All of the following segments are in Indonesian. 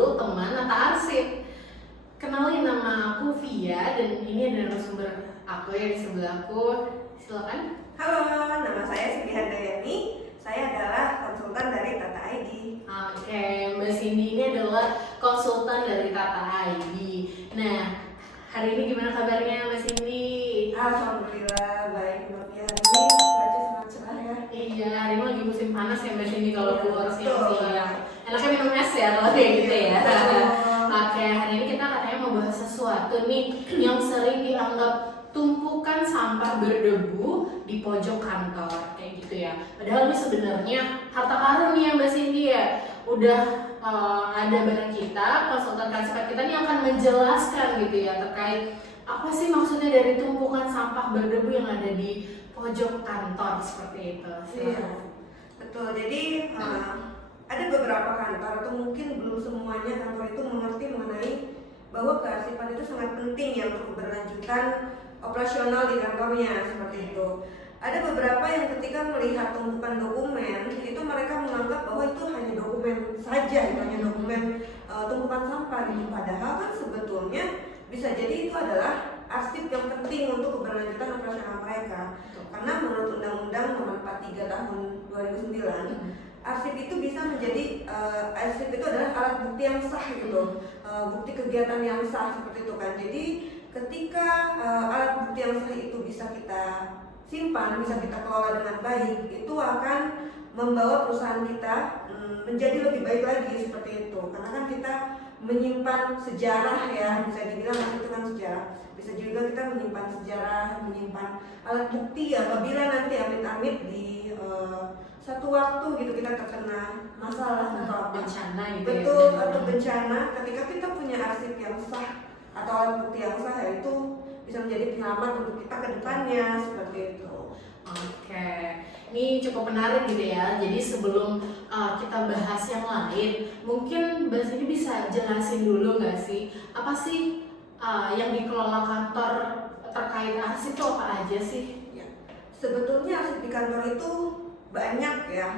ngobrol teman atau arsip. Kenalin, nama aku Via dan ini adalah narasumber aku yang di sebelahku. Silakan. Halo, nama saya Cindy Handayani. Saya adalah konsultan dari Tata ID. Oke, Mbak Cindy ini adalah konsultan dari Tata ID. Nah, hari ini gimana kabarnya Mbak Cindy? Alhamdulillah baik, Mbak Via. Hari ini cuaca sangat cerah ya. Iya, hari ini lagi musim panas ya Mbak Cindy kalau Iya, keluar betul. siang-siang. Enaknya minum es ya kalau kayak gitu ya. Betul. Oke, hari ini kita katanya mau bahas sesuatu nih yang sering dianggap tumpukan sampah berdebu di pojok kantor kayak gitu ya. Padahal ini sebenarnya harta karun nih ya Mbak Cindy ya. Udah ada bareng kita, konsultan transport kita nih akan menjelaskan gitu ya terkait apa sih maksudnya dari tumpukan sampah berdebu yang ada di pojok kantor seperti itu. Iya, betul. Jadi ada beberapa kantor atau mungkin belum semuanya kantor itu mengerti mengenai bahwa kearsipan itu sangat penting ya untuk keberlanjutan operasional di kantornya seperti itu. Ada beberapa yang ketika melihat tumpukan dokumen itu mereka menganggap bahwa itu hanya dokumen saja, itu hanya dokumen tumpukan sampah gitu. Padahal kan sebetulnya bisa jadi itu adalah arsip yang penting untuk keberlanjutan operasional mereka. Karena menurut Undang-Undang Nomor 43 Tahun 2009, arsip itu bisa menjadi arsip itu adalah alat bukti yang sah gitu, bukti kegiatan yang sah seperti itu kan. Jadi ketika alat bukti yang sah itu bisa kita simpan, bisa kita kelola dengan baik, itu akan membawa perusahaan kita menjadi lebih baik lagi seperti itu. Karena kan kita menyimpan sejarah ya, bisa dibilang itu kan sejarah. Bisa juga kita menyimpan sejarah, menyimpan alat bukti apabila nanti amit-amit di satu waktu gitu kita terkena masalah atau apa, bencana gitu. betul ya. atau bencana, ketika kita punya arsip yang sah atau alat bukti yang sah, ya itu bisa menjadi penyelamat untuk kita ke depannya seperti itu. Oke, ini cukup menarik gitu ya. Jadi sebelum kita bahas yang lain, mungkin Mbak Cindy bisa jelasin dulu nggak sih apa sih yang dikelola kantor terkait arsip itu apa aja sih? Ya, sebetulnya arsip di kantor itu banyak ya.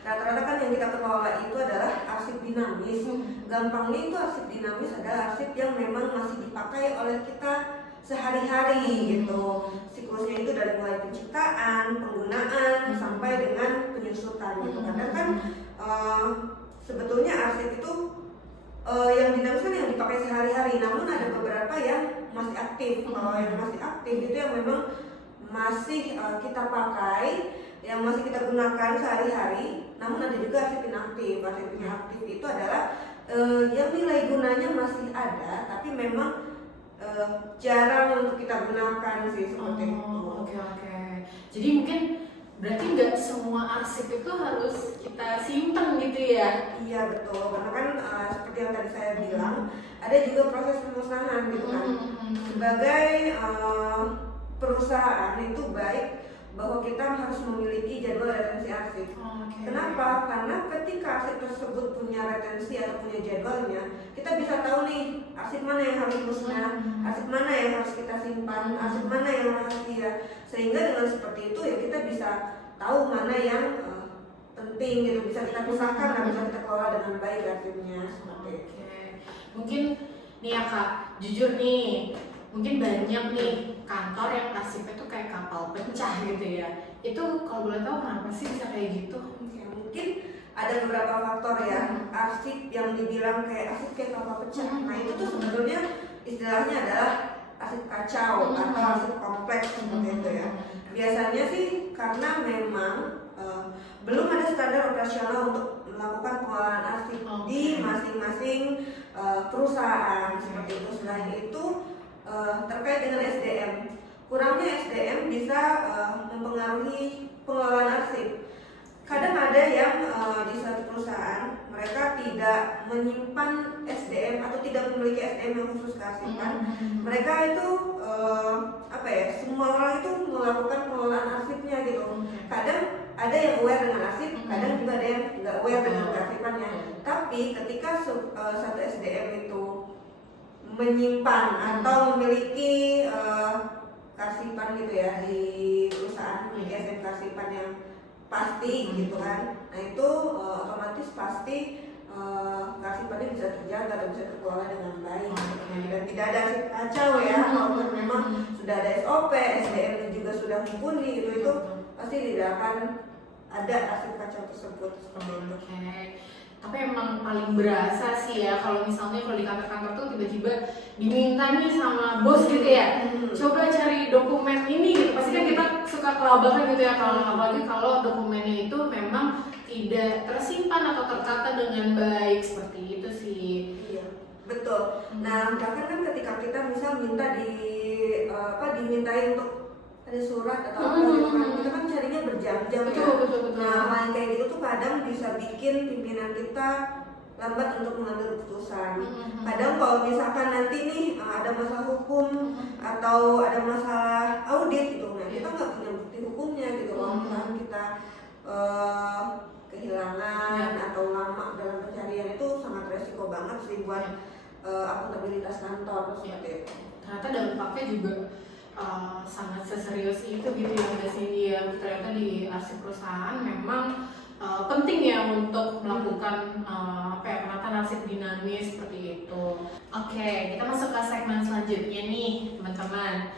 Rata-rata kan yang kita kelola itu adalah arsip dinamis. Gampangnya itu arsip dinamis adalah arsip yang memang masih dipakai oleh kita sehari-hari gitu. Siklusnya itu dari mulai penciptaan, penggunaan sampai dengan penyusutan gitu. Kadang kan sebetulnya arsip itu yang dinamis kan yang dipakai sehari-hari, namun ada beberapa yang masih aktif. Kalau yang masih aktif itu yang memang masih kita pakai, yang masih kita gunakan sehari-hari, namun ada juga arsip inaktif. Arsip inaktif itu adalah yang nilai gunanya masih ada, tapi memang jarang untuk kita gunakan sih seperti itu. Oke. Jadi mungkin berarti nggak semua arsip itu harus kita simpan gitu ya? Iya betul, karena kan seperti yang tadi saya bilang, ada juga proses pemusnahan gitu kan. Sebagai perusahaan itu baik bahwa kita harus memiliki jadwal retensi arsip. Kenapa? Karena ketika arsip tersebut punya retensi atau punya jadwalnya, kita bisa tahu nih arsip mana yang harus musnah, arsip mana yang harus kita simpan, arsip mana yang rahasia. Sehingga dengan seperti itu ya kita bisa tahu mana yang penting gitu, bisa kita pisahkan dan bisa kita kelola dengan baik arsipnya seperti itu. Mungkin nih ya Kak, jujur nih, mungkin banyak nih kantor yang arsipnya tuh kayak kapal pecah gitu ya. Itu kalau boleh tahu kenapa sih bisa kayak gitu? Ya, mungkin ada beberapa faktor ya. Arsip yang dibilang kayak arsip kayak kapal pecah. Nah itu tuh sebetulnya istilahnya adalah arsip kacau atau arsip kompleks seperti itu ya. Biasanya sih karena memang belum ada standar operasional untuk melakukan pengelolaan arsip di masing-masing perusahaan seperti itu. Selain itu terkait dengan SDM, kurangnya SDM bisa mempengaruhi pengelolaan arsip. Kadang ada yang di suatu perusahaan mereka tidak menyimpan SDM atau tidak memiliki SDM yang khusus kearsipan. Mereka itu semua orang itu melakukan pengelolaan arsipnya gitu. Kadang ada yang aware dengan arsip, kadang juga ada yang tidak aware dengan kearsipannya. Tapi ketika satu SDM itu menyimpan atau memiliki kearsipan gitu ya di perusahaan, memiliki SDM kearsipan yang pasti gitu kan. Nah itu otomatis pasti kearsipannya bisa terjaga atau bisa terkelola dengan baik. Oke. Dan tidak ada arsip kacau ya, walaupun memang sudah ada SOP, SDM juga sudah mumpuni gitu, itu pasti tidak akan ada arsip kacau tersebut seperti itu. Oke. Tapi emang paling berasa sih ya kalau misalnya kalau di kantor-kantor tuh tiba-tiba diminta nih sama bos gitu ya, coba cari dokumen ini gitu. Pasti kan kita suka kelabakan gitu ya, kalau apalagi kalau dokumennya itu memang tidak tersimpan atau tertata dengan baik, seperti itu sih. Iya, betul. Nah, bahkan kan ketika kita misal minta dimintai untuk ada surat atau apa gitu kan, kita kan carinya berjam-jam ya. Betul. Nah, hal kayak gitu tuh kadang bisa bikin pimpinan kita lambat untuk mengambil keputusan. Kadang kalau misalkan nanti nih ada masalah hukum atau ada masalah audit gitu, nah kita nggak punya bukti hukumnya gitu. Kalau misalkan kita kehilangan atau lama dalam pencarian, itu sangat resiko banget sih buat akuntabilitas kantor seperti itu. Ternyata dampaknya juga sangat seserius itu gitu ya Mbak Cindy ya. Ternyata di arsip perusahaan memang penting ya untuk melakukan penataan arsip dinamis seperti itu. Oke, kita masuk ke segmen selanjutnya nih teman-teman.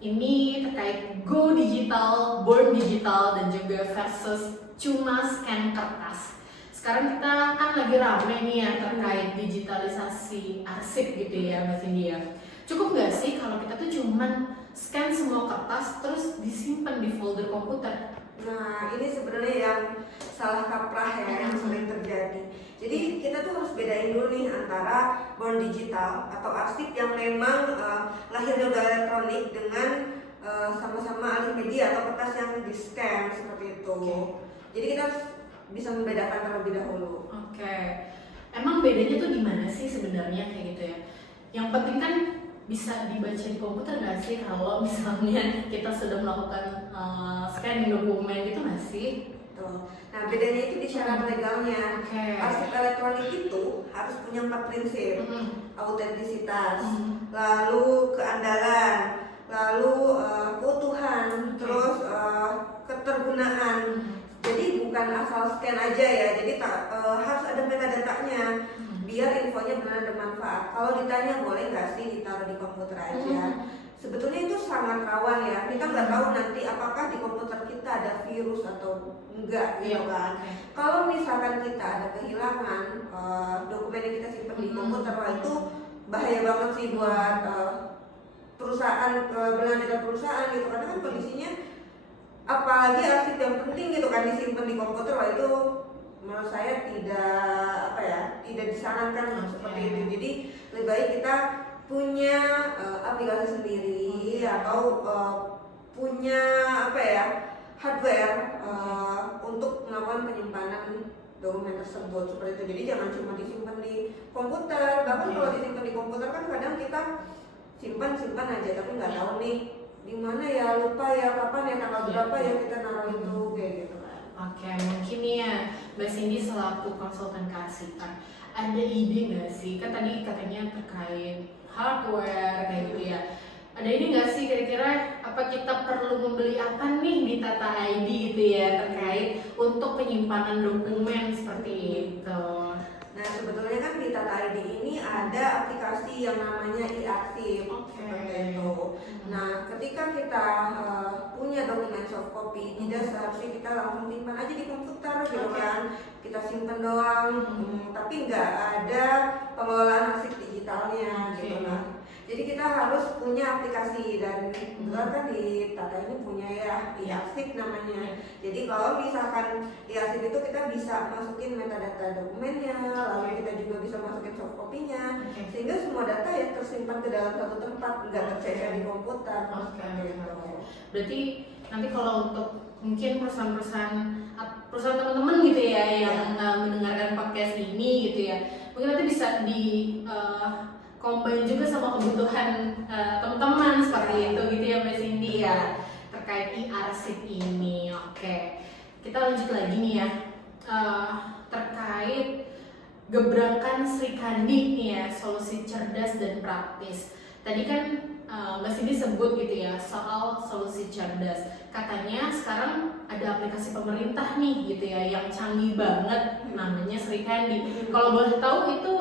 Ini terkait go digital, born digital, dan juga versus cuma scan kertas. Sekarang kita kan lagi rame nih ya terkait digitalisasi arsip gitu ya Mbak Cindy ya. Cukup nggak sih kalau kita tuh cuman scan semua kertas terus disimpan di folder komputer? Nah, ini sebenarnya yang salah kaprah ya, yang sering terjadi. Jadi kita tuh harus bedain dulu nih antara born digital atau arsip yang memang lahirnya udah elektronik dengan sama-sama alih media atau kertas yang di scan seperti itu. Jadi kita harus bisa membedakan terlebih dahulu. Oke. Emang bedanya tuh di mana sih sebenarnya kayak gitu ya? Yang penting kan bisa dibaca di komputer nggak sih kalau misalnya kita sudah melakukan scanning dokumen gitu nggak sih? Nah, bedanya itu di syarat legalnya. Arsip elektronik itu harus punya 4 prinsip: autentisitas, lalu keandalan, lalu keutuhan, terus ketergunaan. Jadi bukan asal scan aja ya. Jadi harus ada metadatanya biar infonya benar bermanfaat. Kalau ditanya boleh nggak sih ditaruh di komputer aja, sebetulnya itu sangat rawan ya. Kita nggak tahu nanti apakah di komputer kita ada virus atau enggak gitu kan. Kalau misalkan kita ada kehilangan dokumen yang kita simpan di komputer, wah itu bahaya banget sih buat perusahaan, berlanjutan perusahaan gitu. Karena kan kondisinya apalagi arsip yang penting gitu kan disimpan di komputer, wah itu menurut saya tidak disarankan seperti itu. Jadi lebih baik kita punya aplikasi sendiri atau punya hardware untuk melakukan penyimpanan dokumen tersebut seperti itu. Jadi jangan cuma disimpan di komputer. Bahkan kalau disimpan di komputer kan kadang kita simpan aja tapi nggak tahu nih di mana ya, lupa ya kapan ya, tanggal berapa ya kita naruh itu kayak gitu kan. Oke, mungkin nih ya Mbak Cindy selaku konsultan kearsipan, ada ide nggak sih? Kan tadi katanya terkait hardware kayak gitu ya. Ada ini nggak sih kira-kira apa kita perlu membeli apa nih di Tata ID gitu ya terkait untuk penyimpanan dokumen seperti itu? Nah, sebetulnya kan di Tata ID ini ada aplikasi yang namanya e-arsip seperti itu. Nah, ketika kita punya dokumen soft copy, tidak seharusnya kita langsung simpan aja di komputer gitu kan. Kita simpan doang, tapi nggak ada pengelolaan arsip digitalnya gitu kan. Jadi kita harus punya aplikasi, dan kebetulan kan di Tata ini punya ya e-arsip namanya. Jadi kalau misalkan e-arsip itu kita bisa masukin metadata dokumennya, lalu kita juga bisa masukin soft copy-nya, sehingga semua data ya tersimpan ke dalam satu tempat, nggak tercecer di komputer. Berarti nanti kalau untuk mungkin perusahaan teman-teman gitu ya yang mendengarkan podcast ini gitu ya, mungkin nanti bisa di combine juga sama kebutuhan teman-teman seperti itu gitu ya Mbak Cindy ya terkait e-arsip ini. Oke, kita lanjut lagi nih ya terkait gebrakan Sri Kandi nih ya, solusi cerdas dan praktis. Tadi kan Mbak Cindy sebut gitu ya soal solusi cerdas. Katanya sekarang ada aplikasi pemerintah nih gitu ya yang canggih banget, namanya Sri Kandi. Kalau boleh tahu itu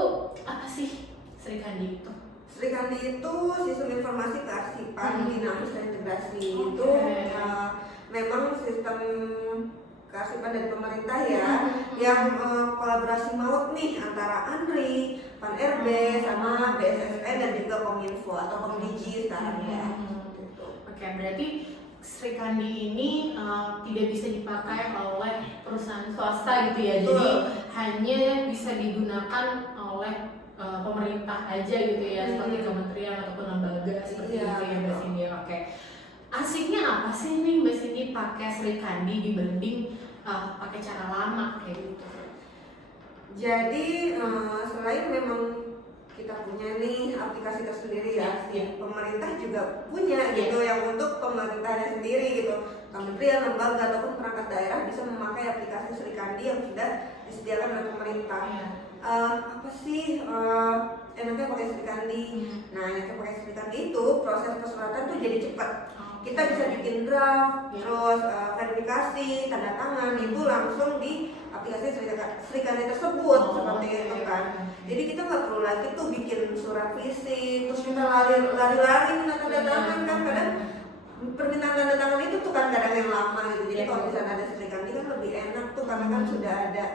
apa sih Sri Kandi itu? Sri Kandi itu sistem informasi kearsipan dinamis dan integrasi. Itu memang sistem kearsipan dari pemerintah ya, yang kolaborasi maut nih antara ANRI, PAN-RB, sama BSSN dan juga Kominfo atau Komdigi sekarang ya. Oke, berarti Sri Kandi ini tidak bisa dipakai oleh perusahaan swasta gitu ya, jadi hanya bisa digunakan oleh pemerintah aja gitu ya, seperti kementerian ataupun lembaga seperti itu ya Mbak Cindy. Oke. Asiknya apa sih nih Mbak Cindy pakai Sri Kandi dibanding pakai cara lama kayak gitu? Jadi selain memang kita punya nih aplikasi tersendiri ya, pemerintah juga punya gitu yang untuk pemerintahnya sendiri gitu. Kementerian, lembaga ataupun perangkat daerah bisa memakai aplikasi Sri Kandi yang sudah disediakan oleh pemerintah. Apa sih enaknya pakai Sri Kandi? Nah, enaknya pakai Sri Kandi itu proses persyaratan tuh jadi cepat. Kita bisa bikin draft, terus verifikasi, tanda tangan itu langsung di aplikasi Sri Kandi tersebut seperti itu kan. Jadi kita nggak perlu lagi tuh bikin surat visi, terus kita lari-lari minta tanda tangan kan. Kadang permintaan tanda tangan itu tuh kan kadang yang lama gitu. Jadi kalau misalnya ada Sri Kandi kan lebih enak tuh karena kan sudah ada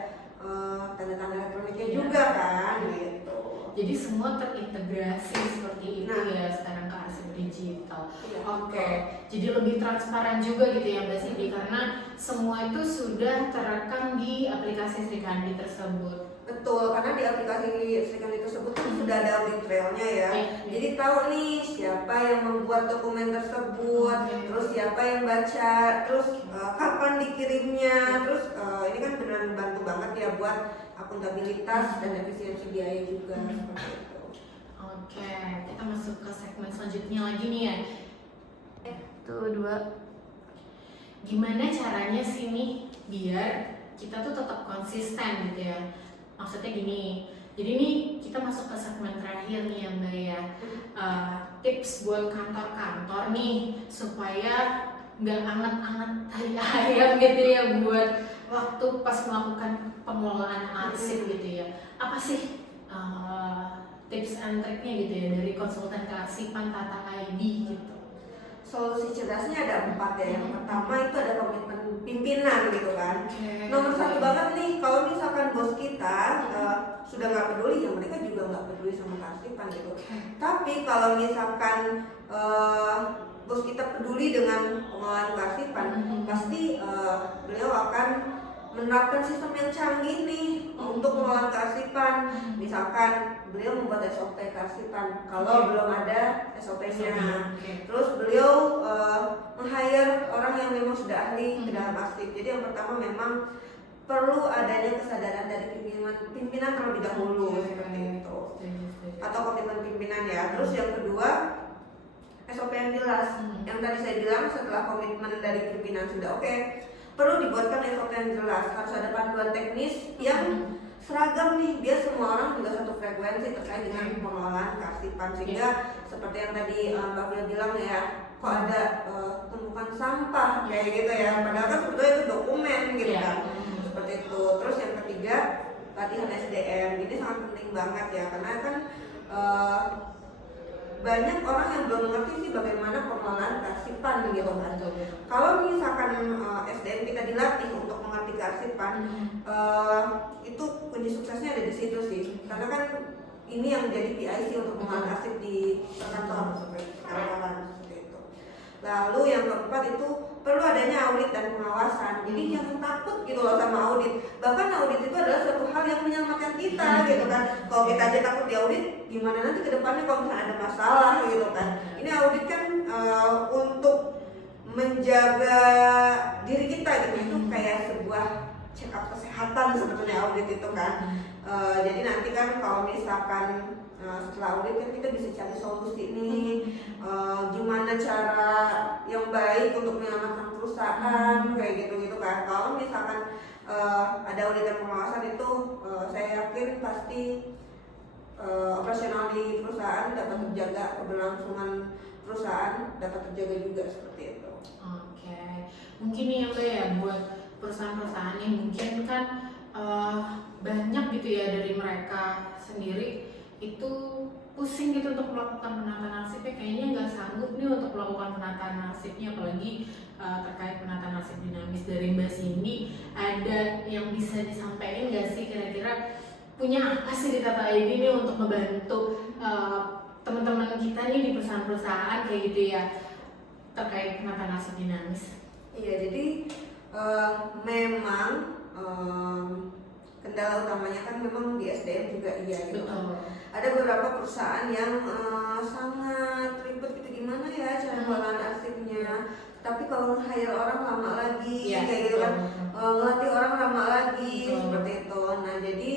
tanda tangan elektroniknya juga kan gitu. Jadi semua terintegrasi seperti itu ya sekarang ke arsip digital. Oke. Jadi lebih transparan juga gitu ya Mbak Cindy, karena semua itu sudah terekam di aplikasi Sri Kandi tersebut. Betul, karena di aplikasi Sri Kandi tersebut sudah ada audit trailnya ya. Jadi tahu nih siapa yang membuat dokumen tersebut, terus siapa yang baca, terus kapan dikirimnya, terus ini kan benar membantu banget ya buat akuntabilitas dan efisiensi biaya juga seperti itu. Oke, kita masuk ke segmen selanjutnya lagi nih ya. Tuh 2. Gimana caranya sih nih biar kita tuh tetap konsisten gitu ya? Maksudnya gini, jadi nih kita masuk ke segmen terakhir nih ya Mbak ya. Tips buat kantor-kantor nih supaya nggak anget-anget tai ayam gitu ya buat waktu pas melakukan pengelolaan arsip gitu ya. Apa sih tips and triknya gitu ya dari konsultan kearsipan Tata ID gitu? Solusi cerdasnya ada 4 ya. Yang pertama itu ada komitmen pimpinan gitu kan. Nomor 1 banget nih, kalau misalkan bos kita sudah nggak peduli, ya mereka juga nggak peduli sama kearsipan gitu. Tapi kalau misalkan bos kita peduli dengan pengelolaan kearsipan, pasti beliau akan menerapkan sistem yang canggih nih untuk pengelolaan kearsipan. Misalkan beliau membuat SOP kearsipan kalau belum ada SOP-nya. Terus beliau meng-hire orang yang memang sudah ahli ke dalam arsip. Jadi yang pertama memang perlu adanya kesadaran dari pimpinan terlebih dahulu seperti itu. Atau komitmen pimpinan ya. Terus yang kedua, SOP yang jelas. Yang tadi saya bilang setelah komitmen dari pimpinan sudah oke, perlu dibuatkan SOP yang jelas. Harus ada panduan teknis yang seragam nih, biar semua orang juga satu frekuensi terkait dengan pengelolaan kearsipan. Sehingga seperti yang tadi Mbak Bia bilang ya, kok ada tumpukan sampah kayak gitu ya, padahal kan sebetulnya itu dokumen gitu kan. Seperti itu. Terus yang ketiga, latihan SDM. Ini sangat penting banget ya, karena kan banyak orang yang belum mengerti sih bagaimana pengelolaan kearsipan gitu kan. Kalau misalkan SDM kita dilatih untuk mengerti kearsipan, itu kunci suksesnya ada di situ sih. Karena kan ini yang jadi PIC untuk pengelolaan arsip di kantor seperti karyawan seperti itu. Lalu yang keempat itu perlu adanya audit dan pengawasan. Jadi jangan takut gitu loh sama audit. Bahkan audit itu adalah suatu hal yang menyelamatkan kita gitu kan. Kalau kita aja takut diaudit, gimana nanti ke depannya kalau misalnya ada masalah gitu kan. Ini audit kan untuk menjaga diri kita gitu. Itu kayak sebuah check up kesehatan sebetulnya audit itu kan. Jadi nanti kan kalau misalkan setelah audit kan kita bisa cari solusi nih, gimana cara yang baik untuk menyelamatkan perusahaan kayak gitu kan. Kalau misalkan ada audit dan pengawasan itu, saya yakin pasti operasional di perusahaan dapat terjaga, keberlangsungan perusahaan dapat terjaga juga seperti itu. Oke, mungkin nih ya Mbak ya, buat perusahaan-perusahaan yang mungkin kan banyak gitu ya dari mereka sendiri itu pusing gitu untuk melakukan penataan arsipnya, kayaknya nggak sanggup nih untuk melakukan penataan arsipnya, apalagi terkait penataan arsip dinamis. Dari Mbak Cindy, ada yang bisa disampaikan nggak sih kira-kira punya apa sih di Tata ID ini untuk membantu teman-teman kita nih di perusahaan-perusahaan kayak gitu ya terkait penataan arsip dinamis? Iya, jadi memang kendala utamanya kan memang di SDM juga iya gitu. Betul. Ada beberapa perusahaan yang sangat ribet gitu, gimana ya cara pengelolaan arsipnya. Tapi kalau hire orang lama lagi, Ya, kayak gitu kan, ngelatih orang lama lagi, Betul. seperti itu. Nah jadi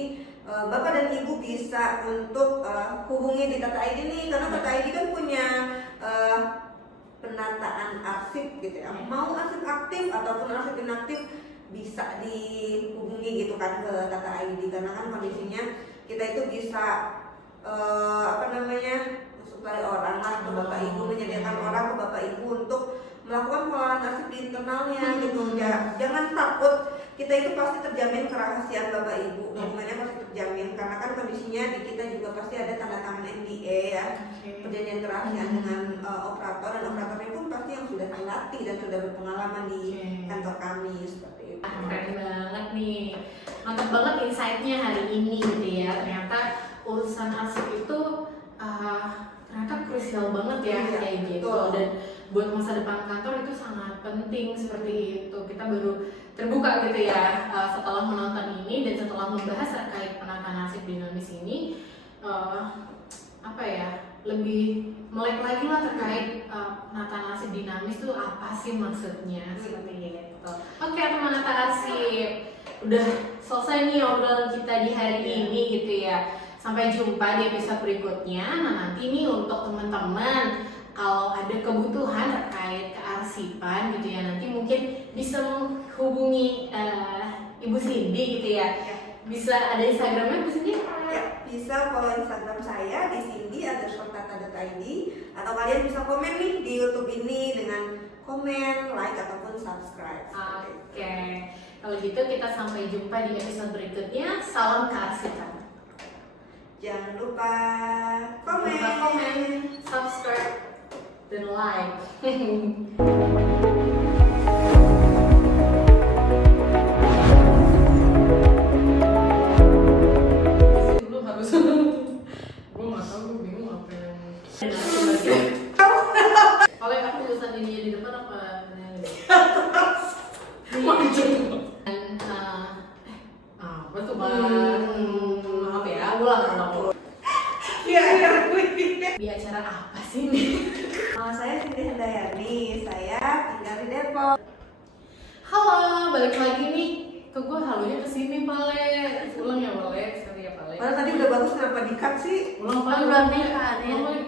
Bapak dan Ibu bisa untuk hubungi di Tata ID nih, karena Tata ID kan punya penataan arsip gitu ya. Mau arsip aktif ataupun arsip inaktif bisa dihubungi gitu kan ke Tata ID, karena kan kondisinya kita itu bisa mensuplai orang lah ke Bapak Ibu, menyediakan orang ke Bapak Ibu untuk melakukan pengelolaan arsip di internalnya gitu. Ya, jangan takut, kita itu pasti terjamin kerahasiaan Bapak Ibu, dokumennya pasti terjamin, karena kan kondisinya di kita juga pasti ada tanda tangan NDA ya, perjanjian kerahasiaan dengan operator, dan operatornya pun pasti yang sudah terlatih dan sudah berpengalaman di kantor kami seperti itu. Keren banget nih, mantap banget insight-nya hari ini gitu ya. Ternyata urusan arsip itu ternyata krusial banget ya, Iya, kayak gitu. betul. Dan buat masa depan kantor itu sangat penting seperti itu. Kita baru terbuka gitu ya setelah menonton ini dan setelah membahas terkait penataan arsip dinamis ini, lebih melek lagi lah terkait penataan arsip dinamis itu apa sih maksudnya, seperti itu. Oke teman Nata Arsip, udah selesai nih obrolan kita di hari ini gitu ya. Sampai jumpa di episode berikutnya. Nah nanti nih untuk teman-teman kalau ada kebutuhan terkait kearsipan gitu ya, nanti mungkin bisa menghubungi Ibu Cindy gitu ya. Bisa ada Instagramnya Bu Cindy? Ya, bisa follow Instagram saya di cindy_tata.id, atau kalian bisa komen nih di YouTube ini dengan komen, like ataupun subscribe. Oke. Kalau gitu kita sampai jumpa di episode berikutnya. Salam kearsipan. Jangan lupa Jangan lupa komen, subscribe, dan like. Lu harus, gue nggak tahu, gue bingung apa yang. Kalau yang aku tulisan ini di depan apa? Dan apa tuh bang? Maaf ya, ulang. Iya, Di acara apa sih ini? saya Cindy Handayani, saya tinggal di Depok. Halo, balik lagi nih. Ke gue halunya kesini Pale. Ulang ya Pale, sorry ya Pale. Padahal tadi udah bagus, kenapa di-cut sih? Ulang Pale. Belum nih, Kak. Ulang, Pale.